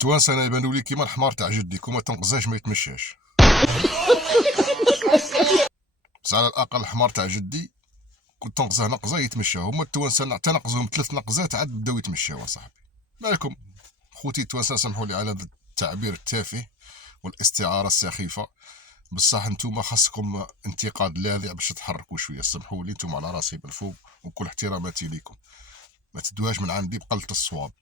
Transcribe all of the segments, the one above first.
التوانسه انا يبانوا لي كيما الحمار تاع جدي، كوما تنقزاش ما يتمشاش. بس على الاقل الحمار تاع جدي كنت تنقزه نقزه يتمشى، هما التوانسه حتى نقزهم 3 نقزات عاد بداو يتمشاو صاحبي. مالكم خوتي التوانسه، سمحوا لي على هذا التعبير التافه والاستعاره السخيفه، بصح نتوما خاصكم انتقاد لاذع باش تحركوا شويه. سمحوا لي نتوما على راسي بالفوق، وكل احتراماتي ليكم، ما تدوهاش من عندي بقلة الصواب.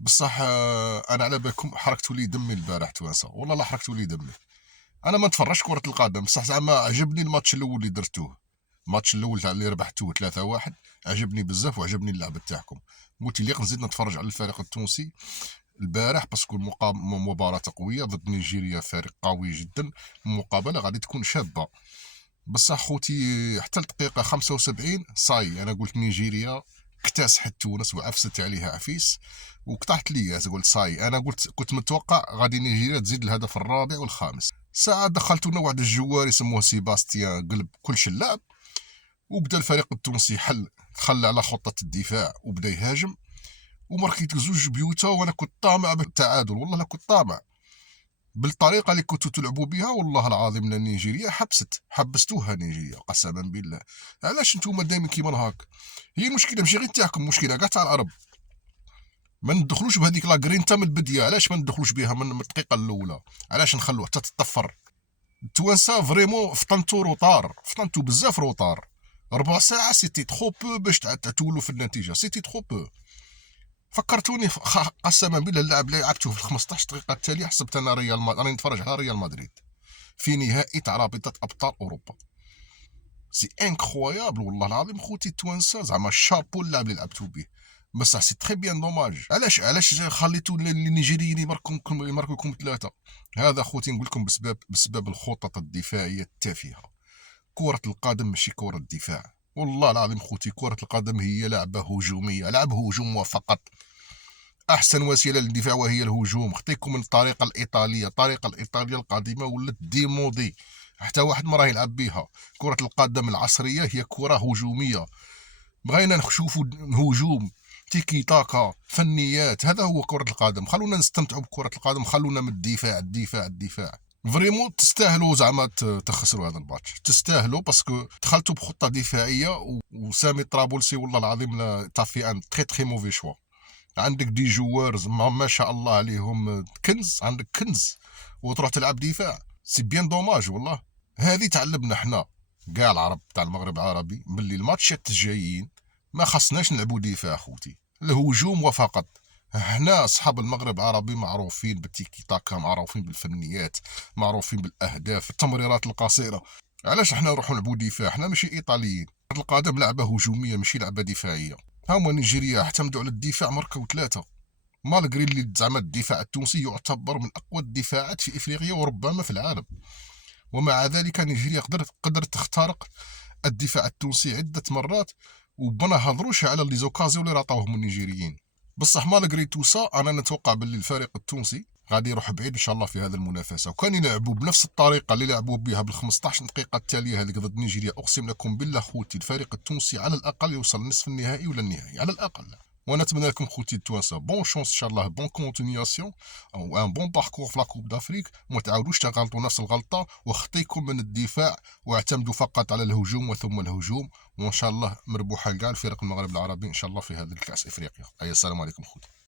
بصح انا على بالكم حركتوا لي دمي البارح توانسه، والله لا حركتوا لي دمي. انا ما نتفرجش كره القدم، بصح زعما عجبني الماتش الاول اللي درتوه، الماتش الاول تاع اللي ربحتوه 3-1 عجبني بزاف، وعجبني اللعب تاعكم. قلت لي نزيد نتفرج على الفريق التونسي البارح، باسكو مباراة قوية ضد نيجيريا، فريق قوي جدا، المقابلة غادي تكون شابة. بصح خوتي حتى الدقيقة 75 صاي انا قلت نيجيريا اكتسحت تونس وعفست عليها عفيس وقطعت لي. قلت صاي، انا كنت متوقع غادي نيجيريا تزيد الهدف الرابع والخامس. ساعة دخلتونا واحد الجوار يسموه سيباستيان، قلب كلش اللعب، وبدا الفريق التونسي خلى على خطة الدفاع وبدا يهاجم، وماركيت زوج بيوتا، وانا كنت طامع بالتعادل، والله لا كنت طامع بالطريقه اللي كنتوا تلعبوا بها. والله العظيم لا نيجيريا حبستوها نيجيريا قسما بالله. علاش نتوما دائما كيما هاك؟ هي المشكله ماشي غير تاعكم، مشكله كاع تاع العرب. ما ندخلوش بهذيك لا جرينتا من البدايه، علاش ما ندخلوش بها من الدقيقه الاولى؟ علاش نخلوها حتى تطفر؟ التوانسه فريمون فطنتو روطار، فطنتو بزاف روطار. 4 ساعات سيتي تخو بو باش تولوا في النتيجه، سيتي تخو بو. فكرتوني قسما بالله اللعب اللي لعبته في ال 15 دقيقه التاليه حسبت انا راني نتفرج على ريال مدريد في نهائي تاع رابطه ابطال اوروبا. سي انكرويابل والله العظيم خوتي التوانسه، زعما شابو اللعب اللي لعبتو به. بصح سي تري بيان دوماج. علاش خليتو النيجيريين يماركو لكم 3؟ هذا خوتي نقول لكم بسبب الخطط الدفاعيه التافهه. كرة القدم ماشي كرة دفاع، والله العظيم خوتي كرة القدم هي لعبة هجومية، لعب هجوم فقط. احسن وسيله للدفاع وهي الهجوم. خطيكم من الطريقه الايطاليه القديمه ولات ديمودي، حتى واحد ما راه يلعب بها. كره القدم العصريه هي كره هجوميه، بغينا نشوفوا هجوم، تيكي تاكا، فنيات، هذا هو كره القدم. خلونا نستمتعوا بكره القدم، خلونا من الدفاع. فريمون تستاهلوا زعما تخسروا هذا الماتش، تستاهلوا باسكو دخلتوا بخطه دفاعيه وسامي طرابلسي والله العظيم لا تافي ان تري موفي شوا. عندك دي جوارز ما شاء الله عليهم كنز، عندك كنز وتروح تلعب دفاع، سي بيان دوماج والله. هذه تعلمنا حنا كاع العرب تاع المغرب العربي، باللي الماتشات الجايين ما خصناش نلعبوا دفاع خوتي، الهجوم وفقط. هنا اصحاب المغرب العربي معروفين بالتيكي تاكا، معروفين بالفنيات، معروفين بالاهداف، التمريرات القصيره. علاش احنا نروحوا نلعبوا دفاع؟ احنا ماشي ايطاليين. القادم لعبه هجوميه ماشي لعبه دفاعيه. هما نيجيريا اعتمدوا على الدفاع ماركو 3، مالغري اللي زعما الدفاع التونسي يعتبر من اقوى الدفاعات في افريقيا وربما في العالم. ومع ذلك نيجيريا قدرت تخترق الدفاع التونسي عده مرات، وما هضروش على لي زوكازيو اللي عطاوهم النيجيريين. بصح مالغري توسا انا نتوقع باللي الفريق التونسي غادي يروح بعيد ان شاء الله في هذه المنافسه، وكان يلعبوا بنفس الطريقه اللي لعبوا بها بال 15 دقيقه التاليه هذيك ضد نيجيريا. اقسم لكم بالله خوتي الفريق التونسي على الاقل يوصل نصف النهائي ولا النهائي على الاقل. ونتمنى لكم خوتي التوانسه بون شونس ان شاء الله، بون كونتينياسيون او ان بون باركور في لا كوب دافريك. وما تعاودوش تغلطوا نفس الغلطه وخطيكم من الدفاع واعتمدوا فقط على الهجوم وثم الهجوم. وان شاء الله مربوحه كاع الفرق المغرب العربي ان شاء الله في هذا الكاس افريقيا. السلام عليكم خوتي.